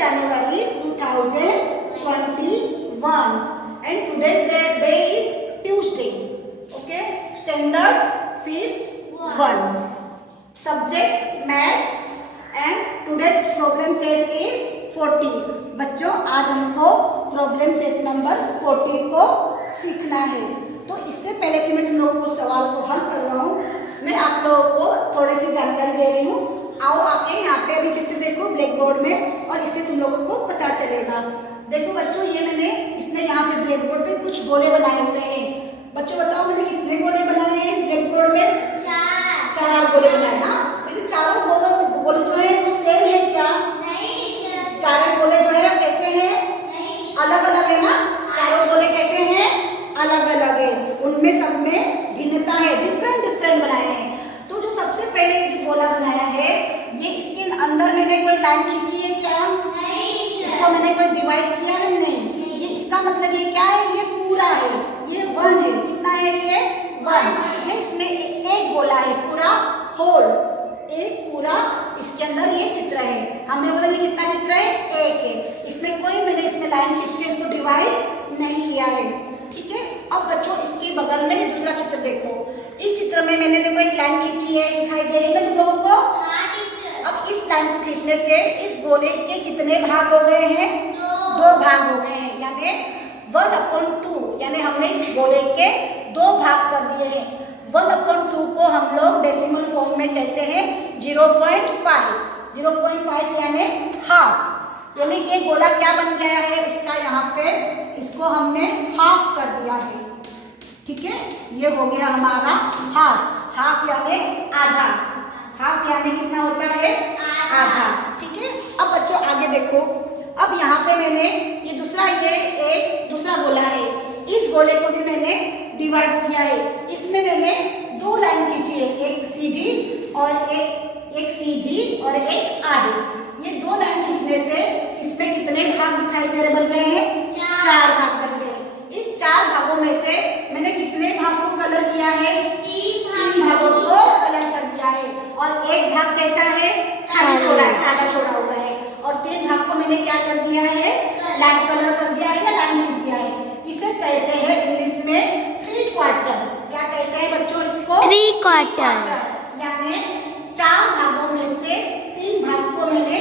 January 2021 and today's day is Tuesday. Okay, standard 5th 1. Subject maths and today's problem set is 40. बच्चों आज हमको problem set number 40 को सीखना है। तो इससे पहले कि मैं तुम लोगों को सवाल को हल कर रहा हूँ, मैं आप लोगों को थोड़ी सी जानकारी दे रही हूँ। आओ आके यहाँ पे अभी चित्र देखो ब्लैक बोर्ड में और इससे तुम लोगों को पता चलेगा। देखो बच्चों, ये मैंने इसमें यहाँ पे ब्लैक बोर्ड पे कुछ गोले बनाए हुए हैं। बच्चों बताओ मैंने कितने गोले बनाए हैं ब्लैक बोर्ड में? 4 गोले बनाए। हाँ, लेकिन चारों गोले जो है वो सेम है क्या? चारों गोले जो है कैसे हैं? अलग अलग है ना। चारों गोले कैसे हैं? अलग अलग है। उनमें सब में भिन्नता है, डिफरेंट बनाए हैं। तो जो सबसे पहले जो गोला बनाया है, ये इसके अंदर मैंने कोई लाइन खींची है क्या? इसको मैंने कोई डिवाइड किया है? नहीं। ये इसका मतलब ये क्या है? ये पूरा है, ये 1 है। कितना है ये? 1 है। इसमें एक गोला है, पूरा होल, एक पूरा इसके अंदर ये चित्र है। हमने बोला ये कितना चित्र है? 1 है। इसमें कोई मैंने इसमें लाइन खींच के इसको डिवाइड नहीं किया है। ठीक है। अब बच्चों इसके बगल में दूसरा चित्र देखो। इस चित्र में मैंने देखो एक लाइन खींची है, दिखाई दे रही है ना तुम लोगों को? अब इस लाइन को खींचने से इस गोले के कितने भाग हो गए हैं? 2 भाग हो गए हैं, यानी 1/2। यानी हमने इस गोले के 2 भाग कर दिए हैं। 1/2 को हम लोग डेसिमल फॉर्म में कहते हैं 0.5। 0.5 यानी हाफ। यानी ये गोला क्या बन गया है उसका, यहाँ पे इसको हमने हाफ कर दिया है। ठीक है, ये हो गया हमारा हाफ। हाफ यानी आधा। हाफ यानी कितना होता है? आधा। ठीक है। अब बच्चों आगे देखो, अब यहाँ पे मैंने ये दूसरा गोला है। इस गोले को भी मैंने डिवाइड किया है। इसमें मैंने 2 लाइन खींची है, एक सीधी और एक सीधी और एक आड़ी। ये 2 लाइन खींचने से इसमें कितने भाग दिखाई दे रहे? बन गए हैं 4 भाग बन गए। इस 4 भागों में से मैंने कितने भाग को कलर किया है? 3 भागों को कलर कर दिया है। और एक भाग कैसा है? खाली छोड़ा है, सादा छोड़ा हुआ है। और 3 भाग को मैंने क्या कर दिया है? लाइन कलर कर दिया है ना, लाइन खींच दिया है। इसे कहते हैं इंग्लिश में 3/4। क्या कहते हैं बच्चों इसको? 3/4। यानी 4 भागों में से 3 भाग को मैंने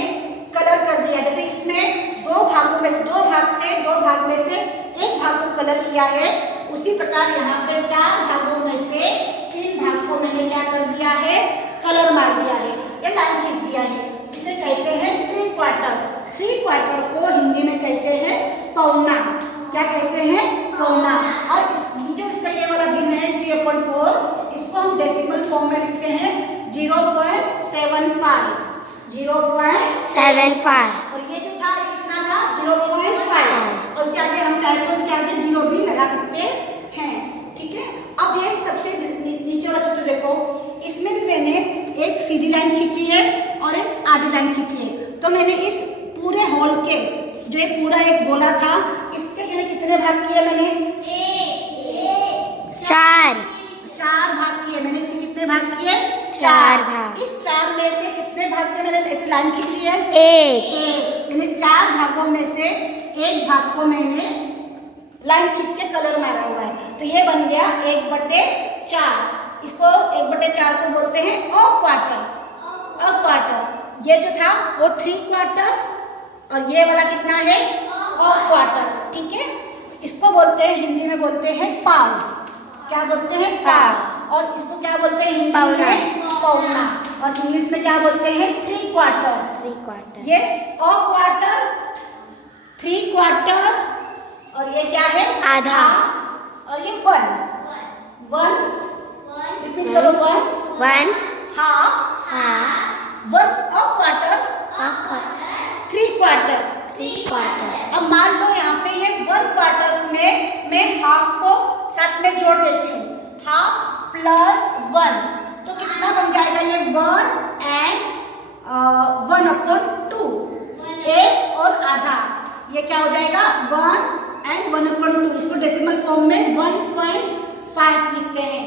कलर कर दिया। जैसे इसमें 2 भागों में से 2 भाग थे, 2 भाग में से 1 भाग को कलर किया है। उसी प्रकार यहाँ पे 4 भागों में से 3 भाग को मैंने क्या कर दिया है? कलर मार दिया है, या लाइन खींच दिया है। इसे कहते हैं 3/4। 3/4 को हिंदी में कहते हैं पौना। क्या कहते हैं? पौना। और जो इसका ये वाला भिन्न है 3/4, इसको हम डेसिमल फॉर्म में लिखते हैं 0.75। 0.75। और ये जो था ये कितना था? 0.5। और उसके आगे हम चाहे तो उसके आगे 0 भी लगा सकते हैं। ठीक है। अब ये सबसे नीचे वाला चित्र देखो, इसमें भी मैंने एक सीधी लाइन खींची है और एक आधी लाइन खींची है। तो मैंने इस पूरे होल के जो ये पूरा एक गोला था, इसके यानी कितने भाग किए मैंने? 4 भाग किए मैंने। इसके कितने भाग किए? 4 भाग। इस 4 में से कितने भाग में मैंने ऐसे लाइन खींची है? 1। यानी 4 भागों में से 1 भाग को मैंने लाइन खींच के कलर मारा हुआ है। तो ये बन गया 1/4। इसको 1/4 को बोलते हैं अ क्वार्टर। ये जो था वो 3/4 और ये वाला कितना है? अ-क्वार्टर। ठीक है। इसको बोलते हैं हिंदी में बोलते हैं पाव। क्या बोलते हैं? पाव। और इसको क्या बोलते हैं हिंदी में? पौना। और इंग्लिश में क्या बोलते हैं? 3/4। ये अ-क्वार्टर, 3/4 और ये क्या है? आधा। और ये 1। रिपीट करो। 1 हाफ 1 अ-क्वार्टर 3/4। अब मान लो यहाँ पे ये 1/4 में मैं हाफ को साथ में जोड़ देती हूँ। हाफ +1 तो कितना बन जाएगा? ये 1 and 1/2। 1 और आधा, ये क्या हो जाएगा? 1 and 1/2। इसको डेसिमल फॉर्म में 1.5 लिखते हैं।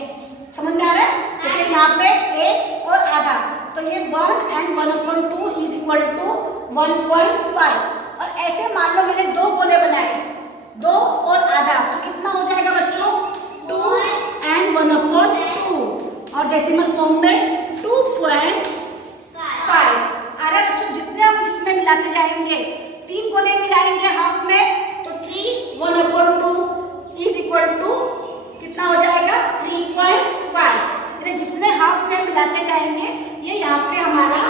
समझ में आ रहा है? जैसे यहाँ पे 1 और आधा, तो ये 1 and 1/2 = 1.5। और ऐसे मान लो मैंने 2 गोले बनाए, 2 और आधा, तो कितना हो जाएगा बच्चों? 2 and 1/2 और डेसिमल फॉर्म में 2.5। अरे बच्चों जितने हम इसमें मिलाते जाएंगे, 3 गोले मिलाएंगे हाफ में, तो 3 1/2 इज इक्वल टू कितना हो जाएगा? 3.5। जितने हाफ में मिलाते जाएंगे ये यहाँ पे हमारा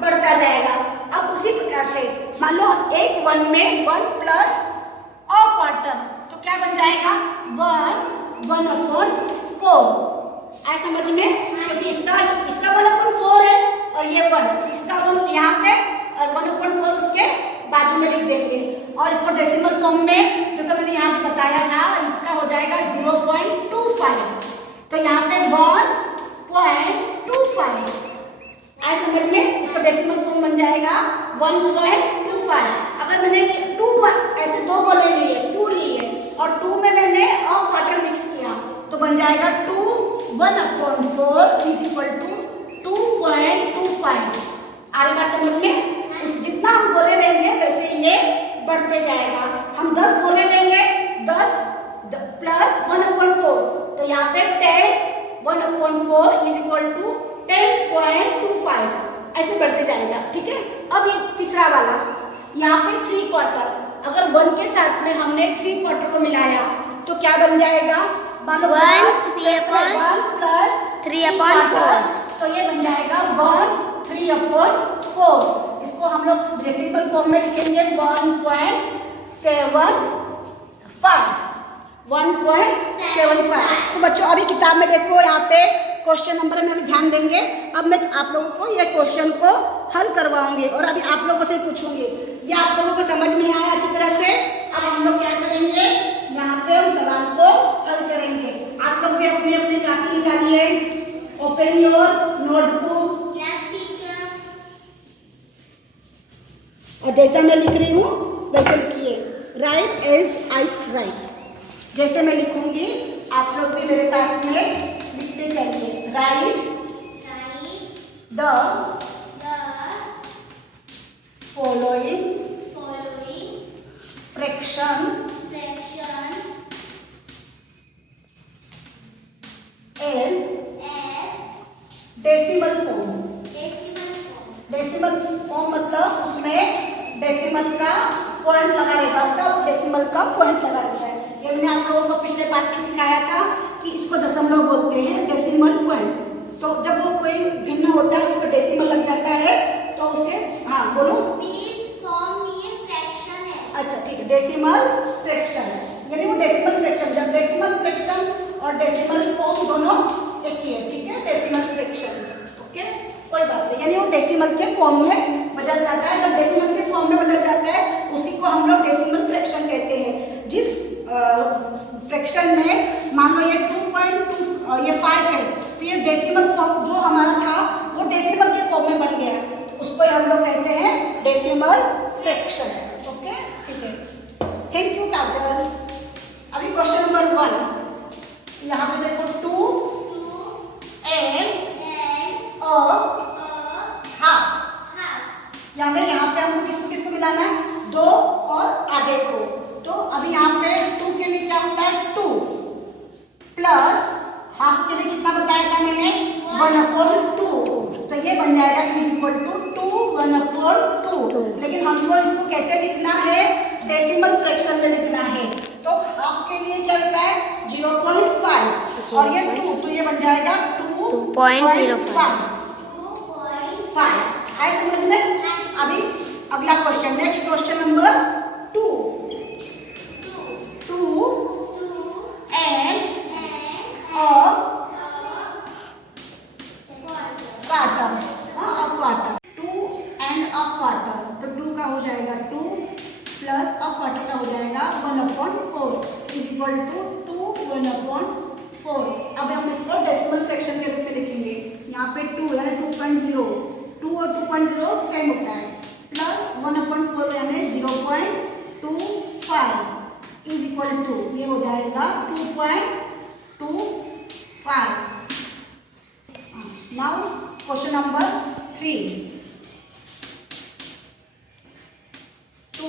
बढ़ता जाएगा। अब उसी प्रकार से मान लो एक 1 में 1 प्लस और क्वार्टर, तो क्या बन जाएगा? 1/4। आए समझ में? क्योंकि इसका 1/4 है और ये 1, तो इसका 1 यहाँ पे और 1/4 उसके बाजू में लिख देंगे। और इसको डेसिमल फॉर्म में जो तो मैंने यहाँ पे बताया था, इसका हो जाएगा 0.25, तो यहाँ पे 1.25। आए समझ में? इसका डेसिमल फॉर्म बन जाएगा 1.25। अगर मैंने 2 ऐसे 2 गोले लिए, 2 लिए और 2 में मैंने और क्वार्टर मिक्स किया, तो बन जाएगा 2 1/4 इज इक्वल टू 2.25। आ रही बात समझ में? उस जितना हम गोले लेंगे वैसे ये बढ़ते जाएगा। हम 10 गोले लेंगे, 10 प्लस 1/4, तो यहाँ पे 10 1/4 इज इक्वल टू 10.25, ऐसे बढ़ते जाएगा। ठीक है। अब ये तीसरा वाला, यहाँ पे 3 क्वार्टर, अगर 1 के साथ में हमने 3 क्वार्टर को मिलाया तो क्या बन जाएगा? मान लो 1 प्लस 3/4, तो ये बन जाएगा 1 3/4। इसको हम लोग डेसिमल फॉर्म में लिखेंगे 1.75। तो बच्चों अभी किताब में देखो, यहाँ पे क्वेश्चन नंबर में अभी ध्यान देंगे। अब मैं आप लोगों को ये क्वेश्चन को हल करवाऊंगी और अभी आप लोगों से पूछूंगी, ये आप लोगों को समझ में आया अच्छी तरह से? अब हम लोग क्या करेंगे, यहाँ पे हम सवाल को हल करेंगे। आप लोग भी अपनी अपनी कॉपी निकालिए, open your notebook. Yes teacher. और जैसा मैं लिख रही हूँ वैसे लिखिए, राइट एज आई राइट। जैसे मैं लिखूंगी आप लोग भी मेरे साथ में लिखते जाइए। Write the following fraction as decimal form. Decimal form मतलब उसमें डेसिमल का पॉइंट लगा रहेगा, सब डेसिमल का पॉइंट लगा रहता है। ये मैंने आप लोगों को पिछले पाठ में सिखाया था कि इसको दशमलव बोलते हैं, डेसिमल पॉइंट। तो जब वो कोई भिन्न होता है, उस पर डेसिमल लग जाता है, तो उसे हाँ बोलो। अच्छा ठीक है, डेसिमल फ्रैक्शन यानी वो डेसिमल फ्रैक्शन, जब डेसिमल फ्रैक्शन और डेसिमल फॉर्म दोनों एक ही है। ठीक है, डेसिमल फ्रैक्शन। ओके, कोई बात नहीं, यानी वो डेसिमल के फॉर्म में बदल जाता है। जब डेसिमल के फॉर्म में बदल जाता है उसी को हम लोग डेसिमल फ्रैक्शन कहते हैं। जिस फ्रैक्शन में मान लो ये 2.2 ये 5 है, तो ये डेसिमल फॉर्म जो हमारा था वो डेसिमल के फॉर्म में बन गया, तो उसको हम लोग कहते हैं डेसिमल फ्रैक्शन। ओके ठीक है, थैंक यू काजल। अभी क्वेश्चन नंबर 1, यहाँ पे देखो 2 and a half। यहाँ पे हमको किसको किसको मिलाना है? 2 और आधे को। तो अभी यहाँ पे 2 के लिए क्या होता है? 2 प्लस हाफ के लिए कितना बताया था मैंने? 1/2। तो ये बन जाएगा इज इक्वल टू 2 1/2। लेकिन हमको इसको कैसे लिखना है? डेसिमल फ्रैक्शन में लिखना है। तो हाफ के लिए क्या रहता है? 0.5 और ये 2, तो ये बन जाएगा 2.05। आए समझ में? अभी अगला question, next question number 2 and a quarter। हाँ, a quarter। 2 and a quarter, तो 2 का हो जाएगा 2 प्लस a quarter का हो जाएगा 1/4 इज इक्वल टू 2 1/4। अब हम इसको डेसिमल फ्रैक्शन के रूप में लिखेंगे। यहाँ पे 2 यानी 2.0, 2 और 2.0 सेम होता है, प्लस 1/4 यानी 0.25 इज इक्वल टू ये हो जाएगा 2.25। नाउ क्वेश्चन नंबर 3, 2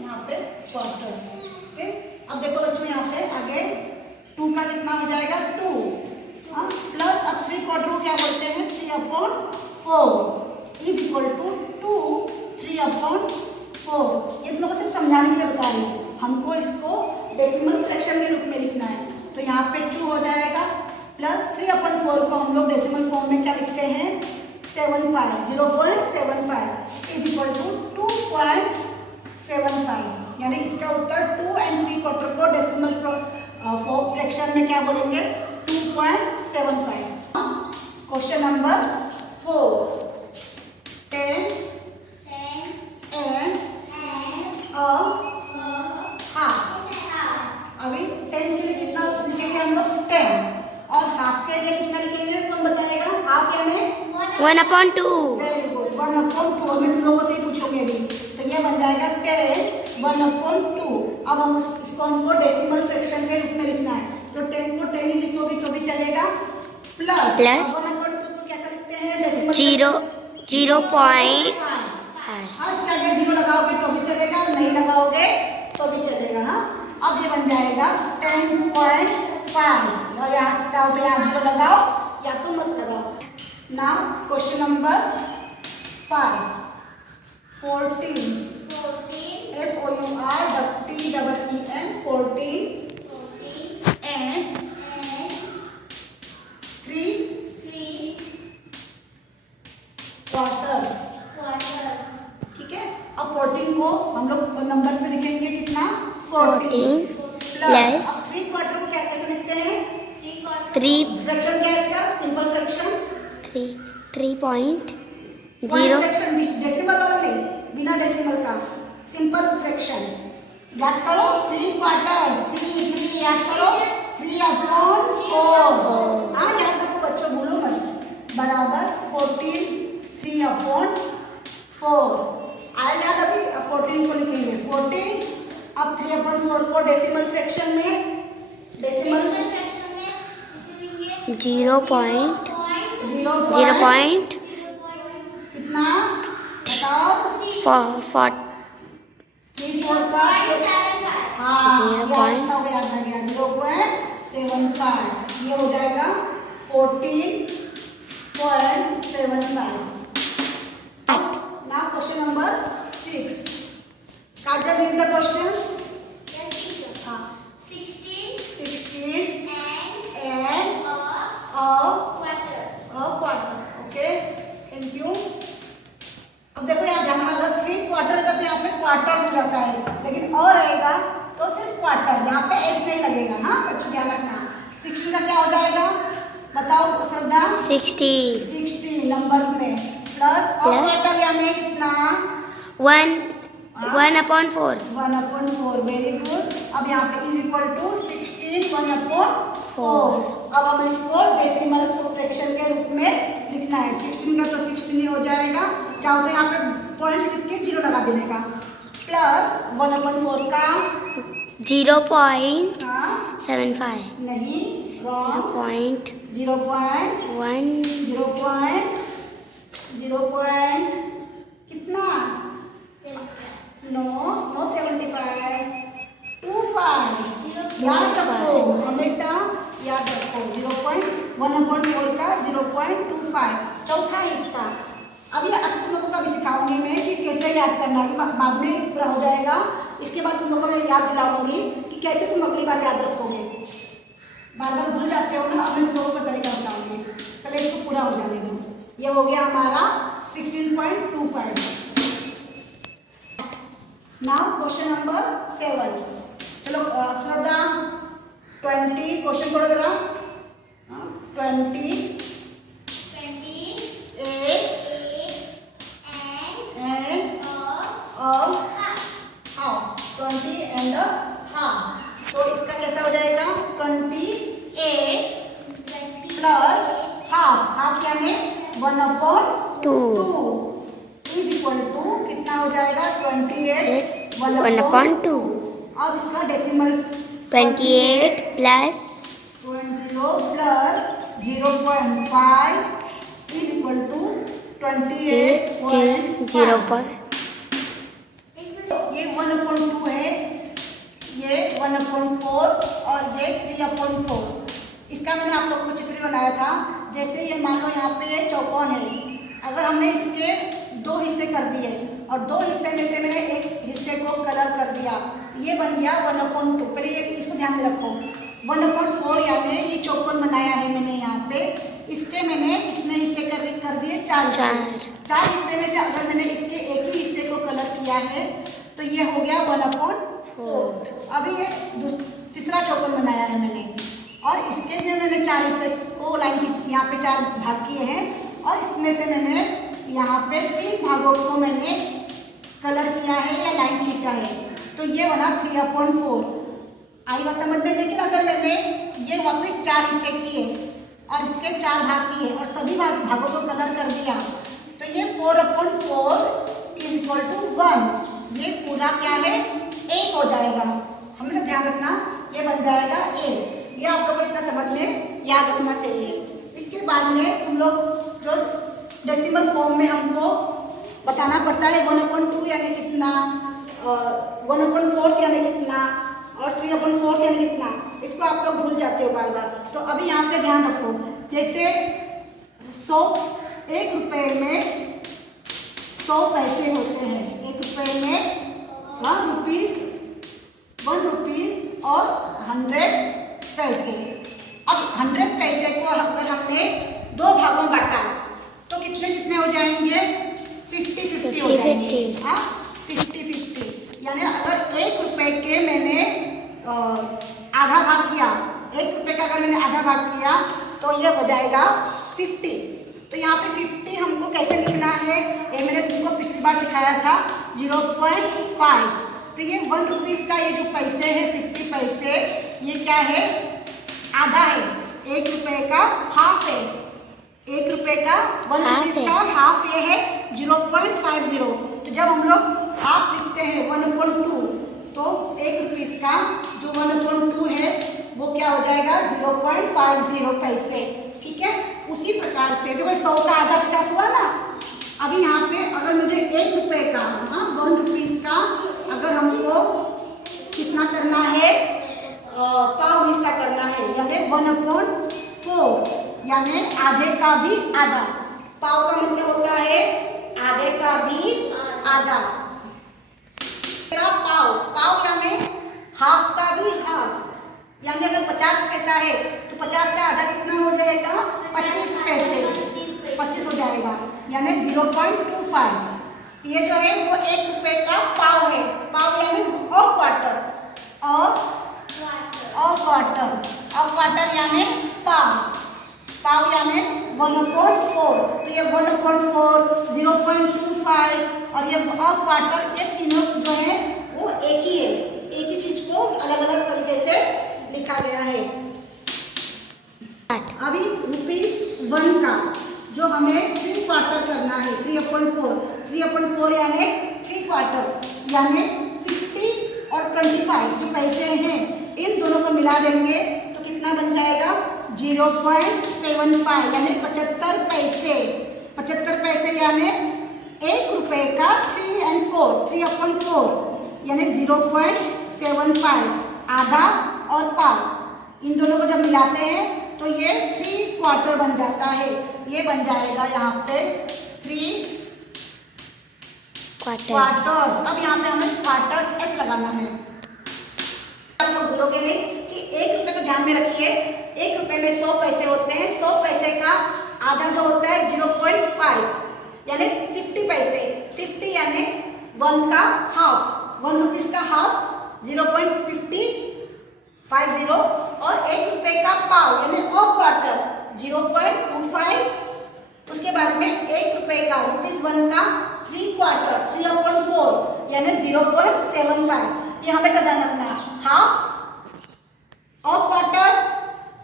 यहाँ पे क्वार्टर्स। ओके, अब देखो बच्चों यहाँ पे आगे 2 का कितना हो जाएगा 2, प्लस अब 3 क्वार्टर को क्या बोलते हैं 3/4 इज इक्वल टू 2 3/4। ये तुम लोग को सिर्फ समझाने के लिए बता रही हूँ, हमको इसको डेसिमल फ्रैक्शन के रूप में लिखना है। तो यहाँ पे 2 हो जाएगा प्लस 3/4 को हम लोग डेसिमल फॉर्म में क्या लिखते हैं 0.75 इज इक्वल टू 2.75, यानी इसका उत्तर 2 and 3/4 को डेसिमल फ्रैक्शन में क्या बोलेंगे 2.75। Question number 4, 10 and a half। अभी 10 के लिए कितना लिखेंगे हम लोग 10 और हाफ के लिए कितना लिखेंगे कौन बताएगा? हाफ यानी 1/2। Very good 1/2। मैं तुम लोगों से ही पूछूंगी अभी, तो ये बन जाएगा 10 1/2। अब हम इसको हमको डेसिमल फ्रैक्शन के रूप में लिखना है, तो 10 को 10 ही लिखोगे तो भी चलेगा, प्लस 1/2 को कैसा लिखते हैं डेसिमल 0.5। हाँ, इसके आगे 0 लगाओगे तो भी चलेगा, नहीं लगाओगे तो भी चलेगा। हाँ, अब ये बन जाएगा 10.5 और यहाँ चाहो तो यहाँ 0 लगाओ या तो मत लगाओ। Now question number 5, 14 FOURTEEN 14 and 3 quarters. ठीक है, अब 14 को हम लोग नंबर्स में लिखेंगे कितना 14 प्लस 3 क्वार्टर को क्या कैसे लिखते हैं 3 फ्रैक्शन क्या है इसका सिंपल फ्रैक्शन 3.0 फ्रैक्शन डेसिमल वाला नहीं, बिना डेसिमल का सिंपल फ्रैक्शन। याद करो 3 क्वार्टर्स 3 याद करो 3/4। हाँ, याद रखो बच्चों, भूलो मत, बराबर 14 3/4 आया याद। अभी 14 को लिखेंगे 14, अब 3/4 को डेसिमल फ्रैक्शन में 0. कितना बताओ 4 3 4 का हाँ 0. याद आ गया 0.75, ये हो जाएगा 14.75। Now question number 6. Kajal, read the question. Yes, teacher. 16 and a quarter. Okay. Thank you. अब देखो यहाँ ध्यान रखना 3 क्वार्टर है तो यहाँ पे क्वार्टर्स हो जाता है, लेकिन और रहेगा तो सिर्फ क्वार्टर, यहाँ पे एस नहीं लगेगा। हाँ बच्चों ध्यान रखना। 16 का क्या हो जाएगा बताओ श्रद्धा? 60 नंबर्स में प्लस क्वार्टर यानी कितना 1/4। 1/4 वेरी गुड। अब यहाँ पे इज इक्वल टू 16 1/4। अब हम इसको डेसिमल फ्रैक्शन के रूप में लिखना है। 16 का तो 16 ही हो जाएगा, चाहो तो यहाँ पे पॉइंट्स लिख के 0 लगा देने का, प्लस 1/4 का 0.75 नहीं रॉन्ग 0. कितना नो 75 25 याद रखो, हमेशा याद रखो 1/4 का 0.25 चौथा हिस्सा। अभी तुम लोगों को अभी सिखाऊंगी मैं कि कैसे याद करना है, बाद में पूरा हो जाएगा। इसके बाद तुम लोगों को मैं याद दिलाऊंगी कि कैसे तुम अगली बार याद रखोगे, बार बार भूल जाते हो ना। अब मैं तुम लोगों को तरीका बताऊंगी, पहले इसको पूरा हो जाने दो। ये हो गया हमारा 16.25। Now question number 7। चलो श्रद्धा 20 क्वेश्चन पढ़ो जरा। 28 and a half 20 and a half। तो इसका कैसा हो जाएगा 28 प्लस हाफ यानी 1/2 इज इक्वल टू कितना हो जाएगा 28 1/2। अब इसका decimal 28 plus 20 plus 0.5 is equal to 28.5। ये 1/2 है, ये 1/4 और ये 3/4। इसका मैंने आप लोगों को चित्र बनाया था। जैसे ये मान लो यहाँ पे ये चौकोन है, अगर हमने इसके 2 हिस्से कर दिए और 2 हिस्से में से मैंने एक हिस्से को कलर कर दिया, ये बन गया 1/2। पहले ये इसको ध्यान में रखो, 1/4 यानी ये चौकोन बनाया है मैंने यहाँ पे, इसके मैंने कितने हिस्से कर दिए? 4 हिस्से में से अगर मैंने इसके एक ही हिस्से को कलर किया है तो ये हो गया 1/4। अभी ये तीसरा चौकोन बनाया है मैंने और इसके भी मैंने 4 हिस्से को लाइन खींची, यहाँ पे 4 भाग किए हैं और इसमें से मैंने यहाँ पे 3 भागों को मैंने कलर किया है या लाइन खींचा है, तो ये बना 3/4। आई बात समझ में? लेकिन अगर मैंने ये वापस 4 हिस्से किए और इसके 4 भाग किए और सभी भागों को कलर कर दिया तो ये 4/4 = 1। ये पूरा क्या है? 1 हो जाएगा। हमेशा ध्यान रखना, ये बन जाएगा 1। ये आप लोगों को इतना समझ में याद रखना चाहिए। इसके बाद में तुम लोग जो डेसिमल फॉर्म में हमको बताना पड़ता है 1/2 यानी कितना, 1/4 यानी कितना और 3/4 यानी कितना, इसको आप लोग भूल जाते हो बार बार। तो अभी यहाँ पे ध्यान रखो, जैसे 1 रुपये में 100 पैसे होते हैं। 1 रुपये में 1 रुपीज़ और 100 पैसे। अब 100 पैसे को अगर हमने 2 भागों में बांटा तो कितने कितने हो जाएंगे? 50-50 हो जाएंगे। 50-50 यानी अगर 1 रुपये के मैंने आधा भाग किया, 1 रुपये का अगर मैंने आधा भाग किया तो ये हो जाएगा 50। तो यहाँ पे 50 हमको कैसे लिखना है ये मैंने तुमको पिछली बार सिखाया था, 0.5। तो ये 1 रुपीज़ का ये जो पैसे हैं 50 पैसे, ये क्या है? आधा है। 1 रुपये का हाफ है। 1 रुपये का 1 रुपीज़ का हाफ ये है 0.50। तो जब हम लोग हाफ लिखते हैं 1/2 तो 1 रुपीज़ का जो 1/2 है वो क्या हो जाएगा? 0.50 पैसे। ठीक है, उसी प्रकार से देखो 100 का आधा 50 हुआ ना। अभी यहाँ पे अगर मुझे 1 रुपये का 1 रुपीज़ का अगर हमको कितना करना है? पाव हिस्सा करना है, यानी 1/4 यानी आधे का भी आधा। पाव का मतलब होता है आधे का भी आधा। पाव यानी हाफ का भी हाफ, यानी अगर 50 पैसा है तो 50 का आधा कितना हो जाएगा? 25 पैसे। 25 हो जाएगा यानी 0.25। ये जो है वो 1 रुपये का पाव है। पाव यानी क्वार्टर यानी पाव यानी 1/4। तो ये 1/4, 0.25 और ये क्वार्टर, ये तीनों जो है वो एक ही है। एक ही चीज को अलग अलग तरीके से लिखा गया है। अभी ₹1 का जो हमें 3 क्वार्टर करना है, 3/4 यानी 3 क्वार्टर यानी 50 और 25 जो पैसे हैं इन दोनों को मिला देंगे तो कितना बन जाएगा? 0.75 यानी 75 पैसे। 75 पैसे यानी 1 रुपये का 3/4 यानी 0.75 आधा और पाव, इन दोनों को जब मिलाते हैं तो ये 3 क्वार्टर बन जाता है। ये बन जाएगा यहाँ पे 3 क्वार्टर्स। अब यहाँ पे हमें क्वार्टर्स एस लगाना है। आप लोग भूलोगे नहीं कि 1 रुपये को ध्यान में रखिए। 1 रुपये में 100 पैसे होते हैं। 100 पैसे का आधा जो होता है 0.5 यानी 50 पैसे। 50 यानी 1 का हाफ, 1 रुपीज़ का हाफ 0.50 और 1 रुपये का पाव यानी क्वार्टर 0.25। उसके बाद में 1 रुपये का ₹1 का 3 क्वार्टर 3/4 यानी 0.75। ये हमेशा ध्यान रखना है। हाफ और क्वार्टर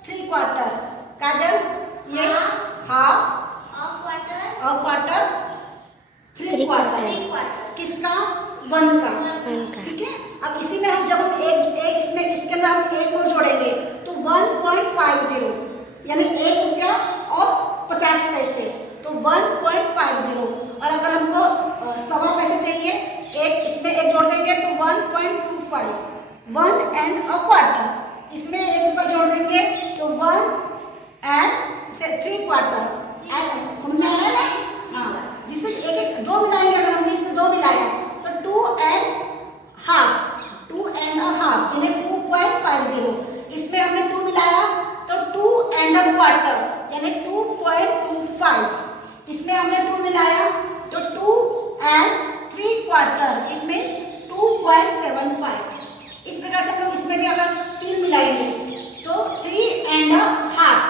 3 क्वार्टर। काजल ये हाफ और क्वार्टर 3 क्वार्टर किसका? 1 का। ठीक है, अब इसी में हम जब हम एक इसमें इसके अंदर हम एक और जोड़ेंगे तो 1.50 यानी 1 रुपया और 50 पैसे तो 1.50। और अगर हमको 1.25 पैसे चाहिए एक इसमें एक जोड़ देंगे तो 1.25, 1 and a quarter। इसमें एक ऊपर जोड़ देंगे तो 1 and 3 quarter। ऐसा समझ में आ रहा है ना? हाँ, जिसमें एक एक दो मिलाएंगे, अगर हमने इसमें दो मिलाया तो 2 and half, 2 and a half यानी 2.50। इसमें हमने 2 मिलाया तो 2 and a quarter यानी 2.25। इसमें हमने 2 मिलाया तो 2 and 3 quarter, इट मीन्स 2.75। इस प्रकार से हम लोग इसमें भी अगर 3 मिलाएंगे तो 3 and a half,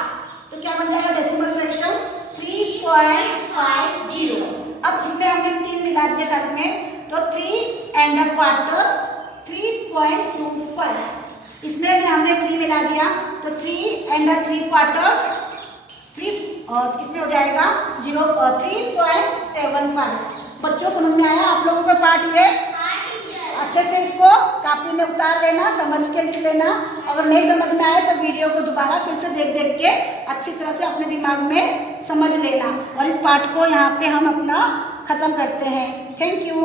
तो क्या बन जाएगा डेसिमल फ्रैक्शन 3.50। अब इसमें हमने 3 मिला दिए साथ में तो 3 and a quarter 3.25। इसमें भी हमने 3 मिला दिया तो 3 and a 3 quarters 3, और इसमें हो जाएगा 3.75। बच्चों समझ में आया आप लोगों का पार्ट ये? अच्छे से इसको कापी में उतार लेना, समझ के लिख लेना। अगर नहीं समझ में आए तो वीडियो को दोबारा फिर से देख देख के अच्छी तरह से अपने दिमाग में समझ लेना। और इस पार्ट को यहाँ पे हम अपना खत्म करते हैं। Thank you.